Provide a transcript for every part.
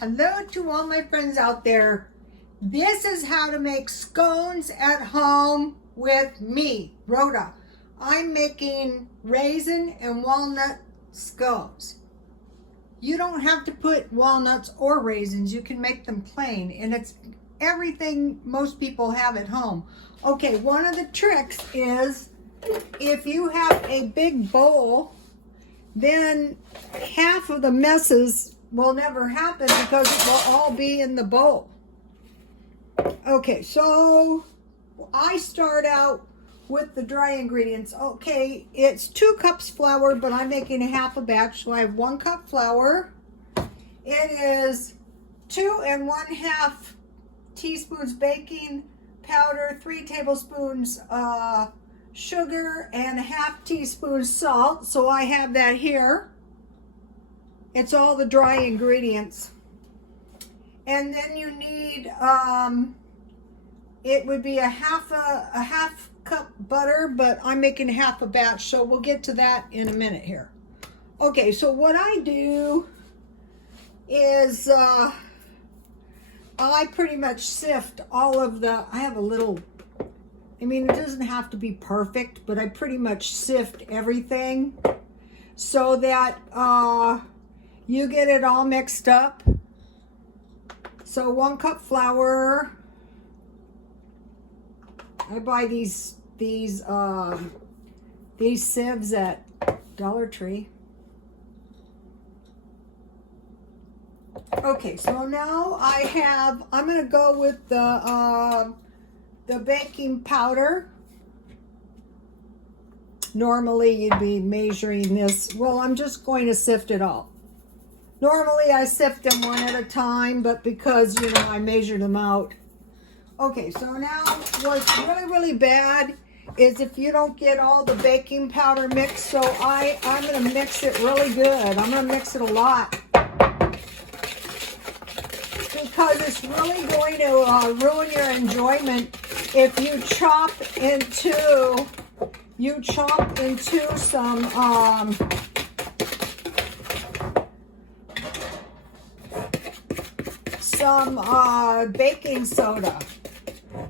Hello to all my friends out there. This is how to make scones at home with me, Rhoda. I'm making raisin and walnut scones. You don't have to put walnuts or raisins. You can make them plain, and it's everything most people have at home. Okay, one of the tricks is if you have a big bowl, then half of the messes will never happen because it will all be in the bowl. Okay, so I start out with the dry ingredients. Okay, it's 2 cups flour, but I'm making a half a batch, so I have 1 cup flour. It is 2 1/2 teaspoons baking powder, 3 tablespoons sugar, and a half teaspoon salt. So I have that here. It's all the dry ingredients. And then you need, it would be a half cup butter, but I'm making half a batch, so we'll get to that in a minute here. Okay, so what I do is I pretty much sift all of the, I have a little, I mean, it doesn't have to be perfect, but I pretty much sift everything so that you get it all mixed up. So 1 cup flour. I buy these sieves at Dollar Tree. Okay, so now I'm gonna go with the baking powder. Normally you'd be measuring this. Well, I'm just going to sift it all. Normally I sift them one at a time, but because, you know, I measured them out. Okay, so now what's really, really bad is if you don't get all the baking powder mixed. So I'm going to mix it really good. I'm going to mix it a lot, because it's really going to ruin your enjoyment if you chop into some baking soda,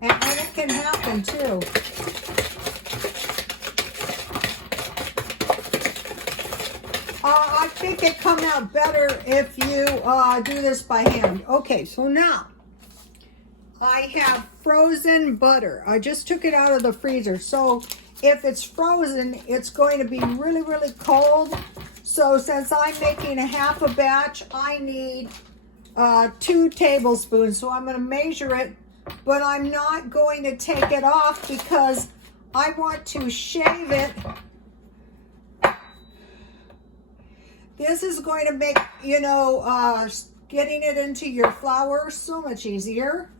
and it can happen too. I think it come out better if you do this by hand. Okay, so now I have frozen butter. I just took it out of the freezer. So if it's frozen, it's going to be really, really cold. So since I'm making a half a batch, I need 2 tablespoons. So I'm going to measure it, but I'm not going to take it off because I want to shave it. This is going to make, you know, getting it into your flour so much easier.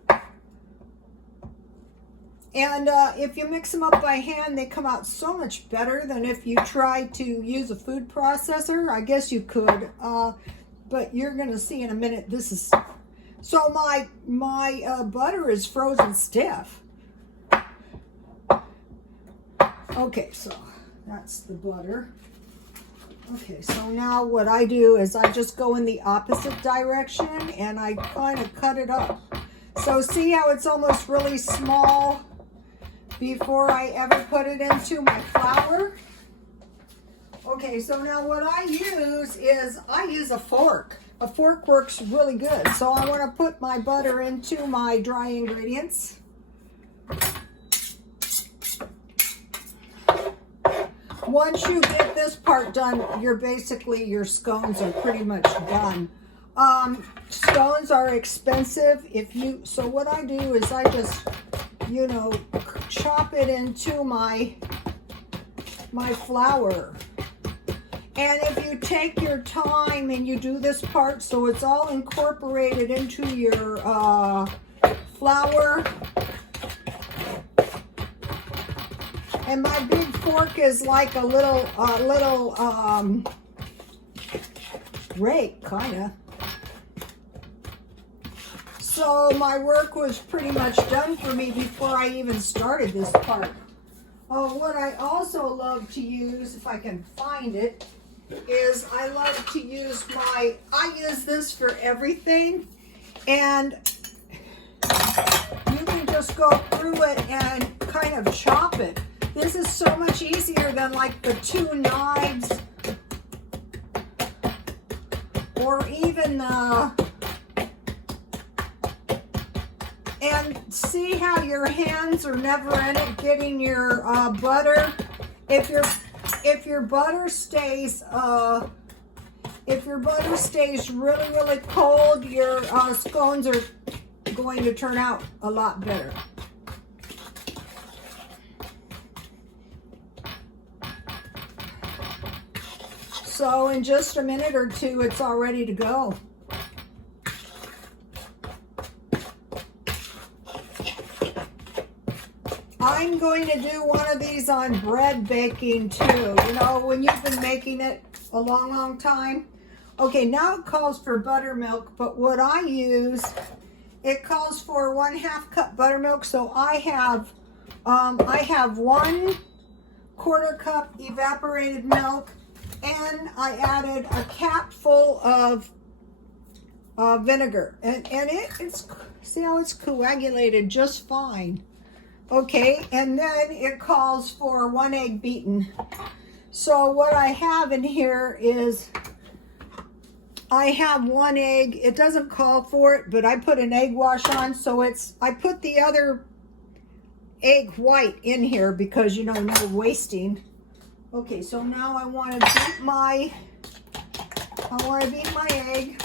And if you mix them up by hand, they come out so much better than if you try to use a food processor. I guess you could, but you're going to see in a minute. This is, so my butter is frozen stiff. Okay, so that's the butter. Okay, so now what I do is I just go in the opposite direction and I kind of cut it up. So see how it's almost really small before I ever put it into my flour? Okay, so now what I use is I use a fork. A fork works really good. So I want to put my butter into my dry ingredients. Once you get this part done, your scones are pretty much done. Scones are expensive. So what I do is I just, you know, chop it into my flour. And if you take your time and you do this part so it's all incorporated into your flour. And my big fork is like a little rake, kind of. So my work was pretty much done for me before I even started this part. Oh, what I also love to use, if I can find it, is I love to use I use this for everything, and you can just go through it and kind of chop it. This is so much easier than like the 2 knives or even and see how your hands are never in it getting your butter. If your butter stays really cold, your scones are going to turn out a lot better. So in just a minute or two, it's all ready to go. I'm going to do one of these on bread baking too. You know, when you've been making it a long time. Okay, now it calls for buttermilk, but what I use, it calls for 1/2 cup buttermilk. So I have 1/4 cup evaporated milk, and I added a capful of vinegar, and it's see how it's coagulated just fine. Okay, and then it calls for 1 egg beaten. So what I have in here is I have 1 egg. It doesn't call for it, but I put an egg wash on, so I put the other egg white in here because, you know, no wasting. Okay, so now I want to beat my egg.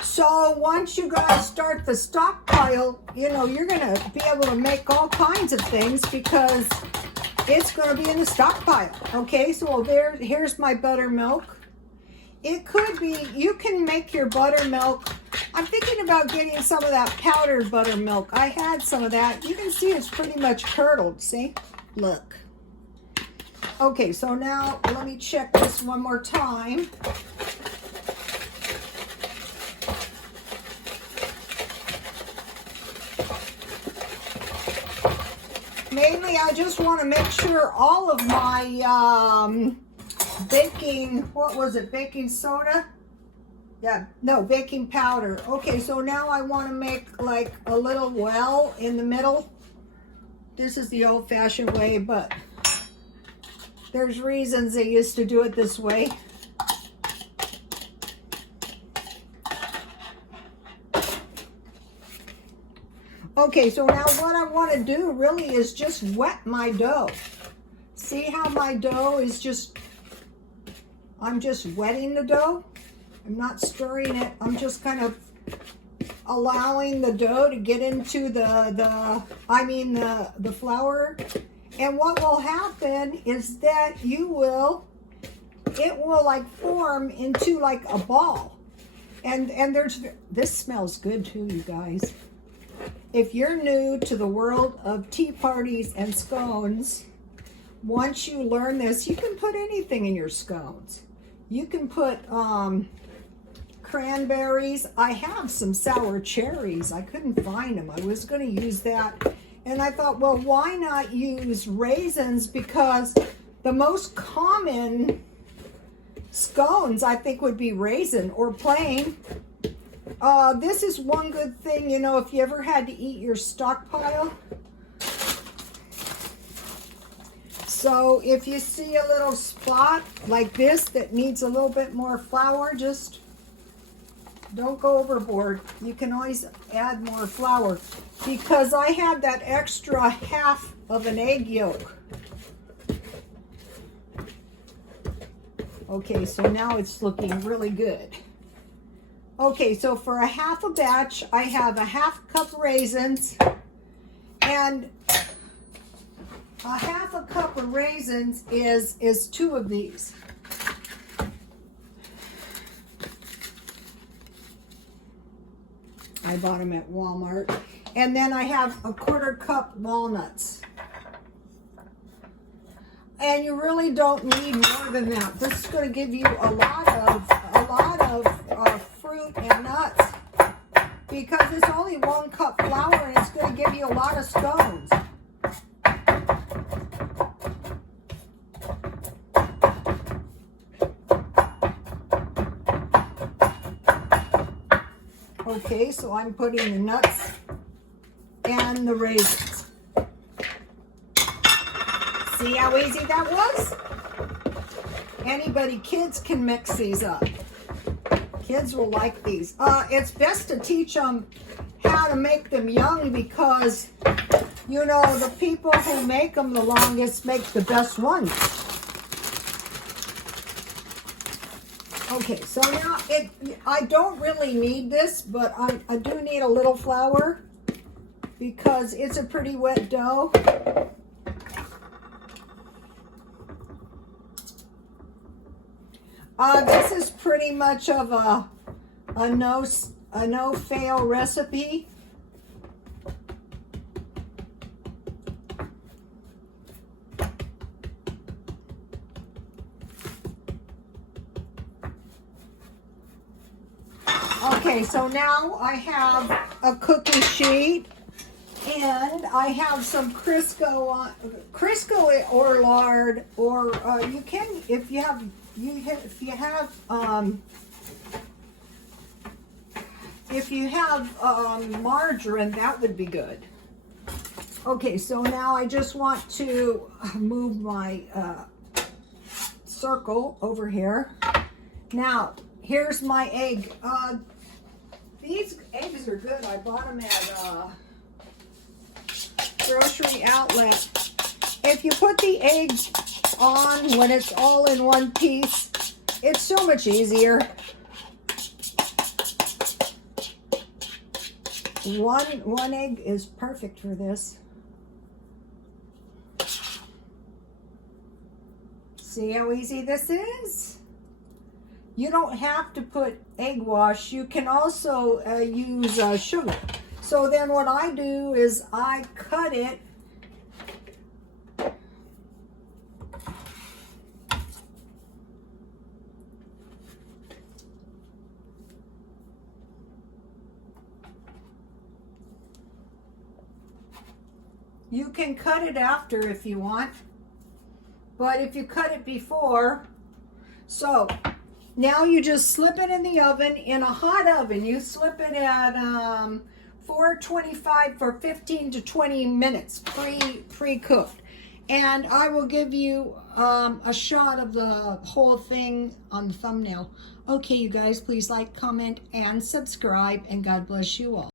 So once you guys start the stockpile, you know, you're going to be able to make all kinds of things because it's going to be in the stockpile. Okay, so here's my buttermilk. It could be, you can make your buttermilk. I'm thinking about getting some of that powdered buttermilk. I had some of that. You can see it's pretty much curdled, see? Look. Okay, so now let me check this one more time. Mainly, I just want to make sure all of my baking, what was it, baking soda? Yeah, no, baking powder. Okay, so now I want to make like a little well in the middle. This is the old-fashioned way, but there's reasons they used to do it this way. Okay, so now what I want to do really is just wet my dough. See how my dough is just, I'm just wetting the dough. I'm not stirring it. I'm just kind of allowing the dough to get into the flour. And what will happen is that it will like form into like a ball. And this smells good too, you guys. If you're new to the world of tea parties and scones, once you learn this, you can put anything in your scones. You can put cranberries. I have some sour cherries. I couldn't find them. I was going to use that. And I thought, well, why not use raisins? Because the most common scones, I think, would be raisin or plain. This is one good thing, you know, if you ever had to eat your stockpile. So if you see a little spot like this that needs a little bit more flour, just don't go overboard. You can always add more flour because I had that extra 1/2 of an egg yolk. Okay, so now it's looking really good. Okay, so for a 1/2 batch, I have a 1/2 cup raisins, and a 1/2 cup of raisins is 2 of these. I bought them at Walmart. And then I have a 1/4 cup walnuts. And you really don't need more than that. This is going to give you a lot of fruit and nuts. because it's only 1 cup flour and it's going to give you a lot of scones. Okay, so I'm putting the nuts and the raisins. See how easy that was? Anybody, kids can mix these up. Kids will like these. It's best to teach them how to make them young because, you know, the people who make them the longest make the best ones. Okay, so now I don't really need this, but I do need a little flour because it's a pretty wet dough. This is pretty much of a no-fail recipe. Okay, so now I have a cookie sheet and I have some Crisco or lard, or you can, if you have margarine, that would be good. Okay, so now I just want to move my circle over here. Now, here's my egg. These eggs are good. I bought them at grocery outlet. If you put the eggs on when it's all in one piece, it's so much easier. One egg is perfect for this. See how easy this is? You don't have to put egg wash. You can also use sugar. So then what I do is I cut it . You can cut it after if you want, but if you cut it before, so now you just slip it in the oven, in a hot oven. You slip it at 425 for 15 to 20 minutes, pre-cooked. And I will give you a shot of the whole thing on the thumbnail. Okay, you guys, please like, comment, and subscribe, and God bless you all.